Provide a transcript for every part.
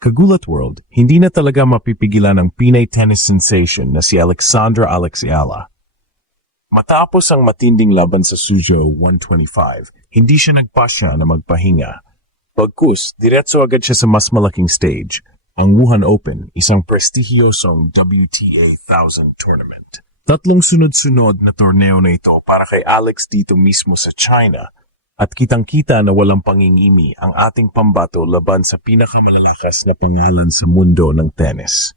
Kagulat World, hindi na talaga mapipigilan ang Pinay tennis sensation na si Alexandra Alexiala. Matapos ang matinding laban sa Suzhou 125, hindi siya nagpasya na magpahinga. Bagkus, diretso agad siya sa mas malaking stage, ang Wuhan Open, isang prestihiyosong WTA 1000 tournament. Tatlong sunod-sunod na torneo na ito para kay Alex dito mismo sa China, at kitang-kita na walang pangingimi ang ating pambato laban sa pinakamalalakas na pangalan sa mundo ng tennis.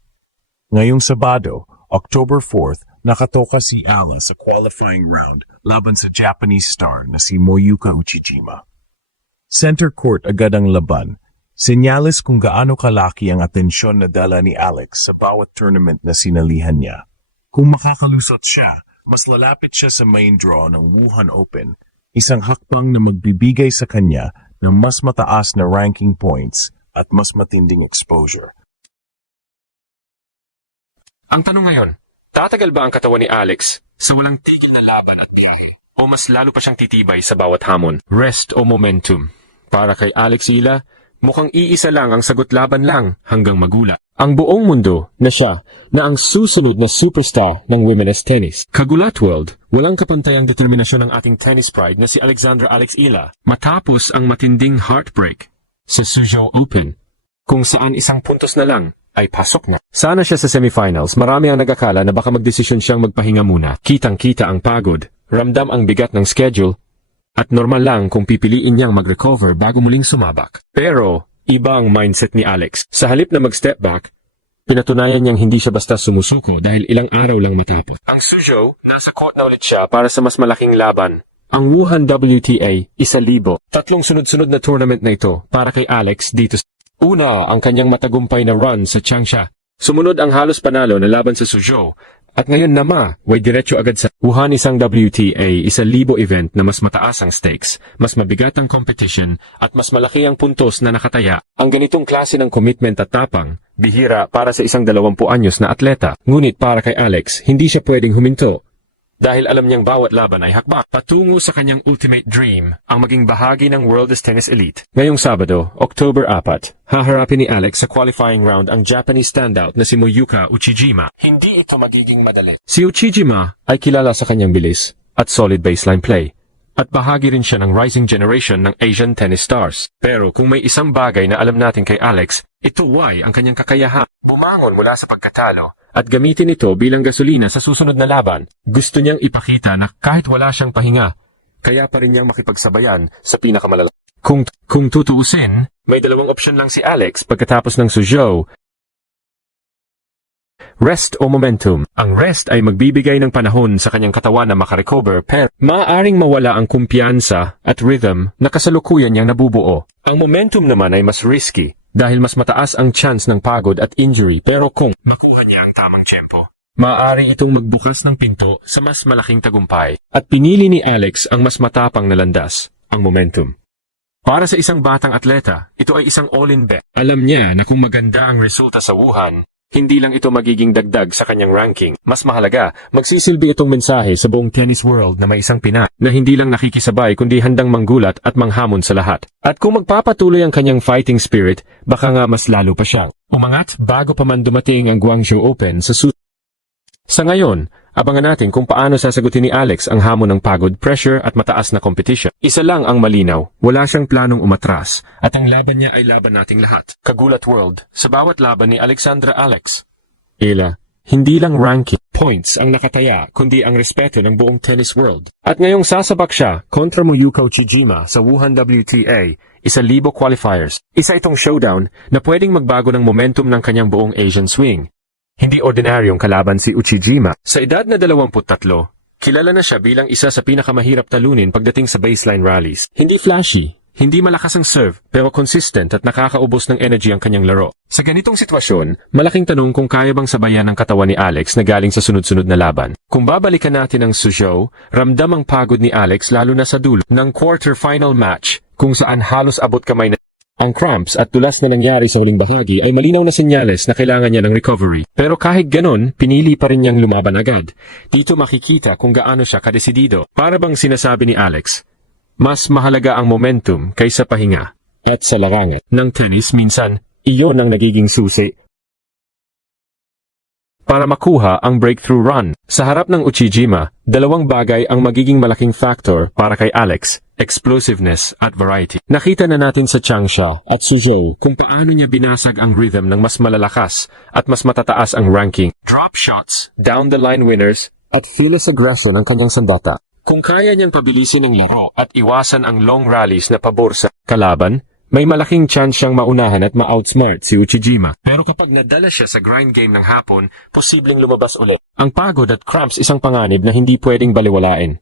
Ngayong Sabado, October 4th, nakatoka si Ala sa qualifying round laban sa Japanese star na si Moyuka Uchijima. Center court agad ang laban, senyales kung gaano kalaki ang atensyon na dala ni Alex sa bawat tournament na sinalihan niya. Kung makakalusot siya, mas lalapit siya sa main draw ng Wuhan Open, isang hakbang na magbibigay sa kanya ng mas mataas na ranking points at mas matinding exposure. Ang tanong ngayon, tatagal ba ang katawan ni Alex sa walang tigil na laban at biyahe? O mas lalo pa siyang titibay sa bawat hamon? Rest o momentum? Para kay Alex Ila, mukhang iisa lang ang sagot, laban lang hanggang magula. Ang buong mundo na siya na ang susunod na superstar ng women's tennis. Kagulat World, walang kapantayang determinasyon ng ating tennis pride na si Alexandra Alex Ila matapos ang matinding heartbreak sa Suzhou Open, kung saan isang puntos na lang ay pasok na. Sana siya sa semifinals. Marami ang nag-akala na baka magdesisyon siyang magpahinga muna. Kitang-kita ang pagod, ramdam ang bigat ng schedule, at normal lang kung pipiliin niyang mag-recover bago muling sumabak. Pero iba ang mindset ni Alex. Sa halip na mag-step back, pinatunayan niyang hindi siya basta sumusuko dahil ilang araw lang matapos. Ang Suzhou, nasa court na ulit siya para sa mas malaking laban. Ang Wuhan WTA, 1,000. Tatlong sunod-sunod na tournament na ito para kay Alex dito. Una, ang kanyang matagumpay na run sa Changsha. Sumunod ang halos panalo na laban sa Suzhou. At ngayon nama, way diretso agad sa Wuhan, isang WTA, 1,000 event na mas mataas ang stakes, mas mabigat ang competition, at mas malaki ang puntos na nakataya. Ang ganitong klase ng commitment at tapang, bihira para sa isang 20 anyos na atleta. Ngunit para kay Alex, hindi siya pwedeng huminto. Dahil alam niyang bawat laban ay hakbang patungo sa kanyang ultimate dream, ang maging bahagi ng World's Tennis Elite. Ngayong Sabado, October 4, haharapin ni Alex sa qualifying round ang Japanese standout na si Moyuka Uchijima. Hindi ito magiging madali. Si Uchijima ay kilala sa kanyang bilis at solid baseline play, at bahagi rin siya ng rising generation ng Asian tennis stars. Pero kung may isang bagay na alam natin kay Alex, ito ay ang kanyang kakayahan. Bumangon mula sa pagkatalo at gamitin ito bilang gasolina sa susunod na laban. Gusto niyang ipakita na kahit wala siyang pahinga, kaya pa rin niyang makipagsabayan sa pinakamalala. Kung tutuusin, may dalawang opsyon lang si Alex pagkatapos ng Suzhou. Rest o momentum. Ang rest ay magbibigay ng panahon sa kanyang katawan na makarecover, pero maaaring mawala ang kumpiyansa at rhythm na kasalukuyan niyang nabubuo. Ang momentum naman ay mas risky dahil mas mataas ang chance ng pagod at injury, pero kung makuha niya ang tamang tempo, maaari itong magbukas ng pinto sa mas malaking tagumpay. At pinili ni Alex ang mas matapang na landas, ang momentum. Para sa isang batang atleta, ito ay isang all-in bet. Alam niya na kung maganda ang resulta sa Wuhan, hindi lang ito magiging dagdag sa kanyang ranking. Mas mahalaga, magsisilbi itong mensahe sa buong tennis world na may isang Pina na hindi lang nakikisabay kundi handang manggulat at manghamon sa lahat. At kung magpapatuloy ang kanyang fighting spirit, baka nga mas lalo pa siyang umangat bago pa man dumating ang Guangzhou Open sa Sa ngayon, abangan natin kung paano sasagutin ni Alex ang hamon ng pagod, pressure at mataas na competition. Isa lang ang malinaw, wala siyang planong umatras, at ang laban niya ay laban nating lahat. Kagulat World, sa bawat laban ni Alexandra Alex Ila, hindi lang ranking points ang nakataya, kundi ang respeto ng buong tennis world. At ngayong sasabak siya kontra Moyuka Uchijima sa Wuhan WTA, 1,000 qualifiers. Isa itong showdown na pwedeng magbago ng momentum ng kanyang buong Asian swing. Hindi ordinaryong kalaban si Uchijima. Sa edad na 23, kilala na siya bilang isa sa pinakamahirap talunin pagdating sa baseline rallies. Hindi flashy, hindi malakas ang serve, pero consistent at nakakaubos ng energy ang kanyang laro. Sa ganitong sitwasyon, malaking tanong kung kaya bang sabayan ang katawan ni Alex na galing sa sunod-sunod na laban. Kung babalikan natin ang Suzhou, ramdam ang pagod ni Alex lalo na sa dulo ng quarter-final match, kung saan halos abot kamay na. Ang cramps at tulas na nangyari sa huling bahagi ay malinaw na senyales na kailangan niya ng recovery. Pero kahit ganon, pinili pa rin niyang lumaban agad. Dito makikita kung gaano siya kadesidido. Para bang sinasabi ni Alex, mas mahalaga ang momentum kaysa pahinga. At sa larangan ng tennis minsan, Iyon ang nagiging susi para makuha ang breakthrough run. Sa harap ng Uchijima, dalawang bagay ang magiging malaking factor para kay Alex: explosiveness at variety. Nakita na natin sa Changsha at Suzhou kung paano niya binasag ang rhythm ng mas malalakas at mas matataas ang ranking. Drop shots, down the line winners, at fearless aggression ang kanyang sandata. Kung kaya niyang pabilisin ang laro at iwasan ang long rallies na pabor sa kalaban, may malaking chance siyang maunahan at ma-outsmart si Uchijima. Pero kapag nadala siya sa grind game ng hapon, posibleng lumabas ulit. Ang pagod at cramps isang panganib na hindi pwedeng baliwalain.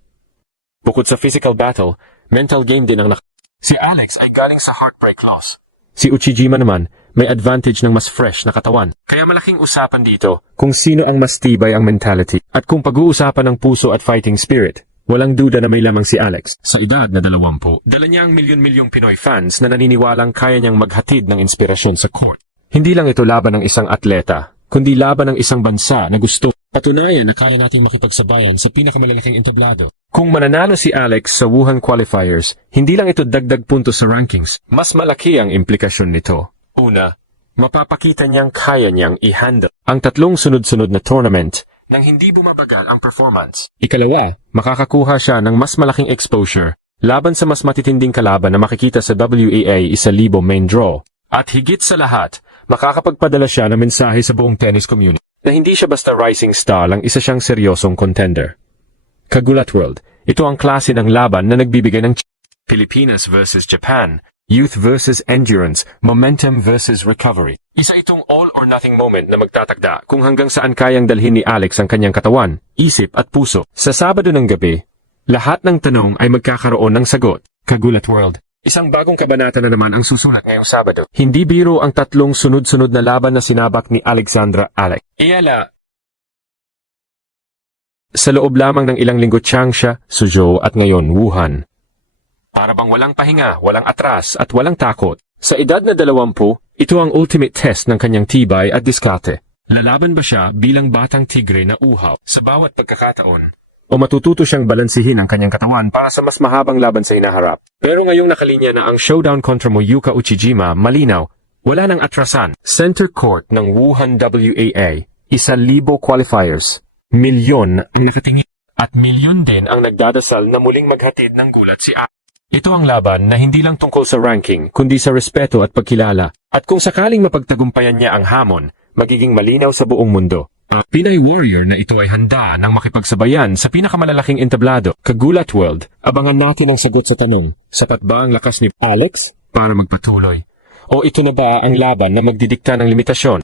Bukod sa physical battle, mental game din ang Si Alex ay galing sa heartbreak loss. Si Uchijima naman may advantage ng mas fresh na katawan. Kaya malaking usapan dito kung sino ang mas tibay ang mentality. At kung pag-uusapan ng puso at fighting spirit, walang duda na may lamang si Alex. Sa edad na 20, dala niya ang milyon-milyong Pinoy fans na naniniwalang kaya niyang maghatid ng inspirasyon sa court. Hindi lang ito laban ng isang atleta, kundi laban ng isang bansa na gusto patunayan na kaya nating makipagsabayan sa pinakamalalaking entablado. Kung mananalo si Alex sa Wuhan qualifiers, hindi lang ito dagdag puntos sa rankings, mas malaki ang implikasyon nito. Una, mapapakita niyang kaya niyang i-handle ang tatlong sunod-sunod na tournament nang hindi bumabagal ang performance. Ikalawa, makakakuha siya ng mas malaking exposure laban sa mas matitinding kalaban na makikita sa WAA 1,000 main draw. At higit sa lahat, makakapagpadala siya ng mensahe sa buong tennis community na hindi siya basta rising star lang, isa siyang seryosong contender. Kagulat World, ito ang klase ng laban na nagbibigay ng Pilipinas versus Japan, youth versus endurance, momentum versus recovery. Isa itong all-or-nothing moment na magtatagda kung hanggang saan kayang dalhin ni Alex ang kanyang katawan, isip at puso. Sa Sabado ng gabi, lahat ng tanong ay magkakaroon ng sagot. Kagulat World, isang bagong kabanata na naman ang susulat ngayong Sabado. Hindi biro ang tatlong sunod-sunod na laban na sinabak ni Alexandra Alex. Iyala, sa loob lamang ng ilang linggo Changsha, Suzhou at ngayon Wuhan. Para bang walang pahinga, walang atras at walang takot. Sa edad na 20, ito ang ultimate test ng kanyang tibay at diskarte. Lalaban ba siya bilang batang tigre na uhaw sa bawat pagkakataon? O matututo siyang balansihin ang kanyang katawan para sa mas mahabang laban sa hinaharap? Pero ngayong nakalinya na ang showdown kontra Moyuka Uchijima, malinaw, wala nang atrasan. Center court ng Wuhan WAA, 1,000 qualifiers. Milyon ang nakatingin at milyon din ang nagdadasal na muling maghatid ng gulat si A. Ito ang laban na hindi lang tungkol sa ranking, kundi sa respeto at pagkilala. At kung sakaling mapagtagumpayan niya ang hamon, magiging malinaw sa buong mundo. Ang Pinay Warrior na ito ay handa ng makipagsabayan sa pinakamalalaking entablado. Kagulat World, abangan natin ang sagot sa tanong, sapat ba ang lakas ni Alex para magpatuloy? O ito na ba ang laban na magdidikta ng limitasyon?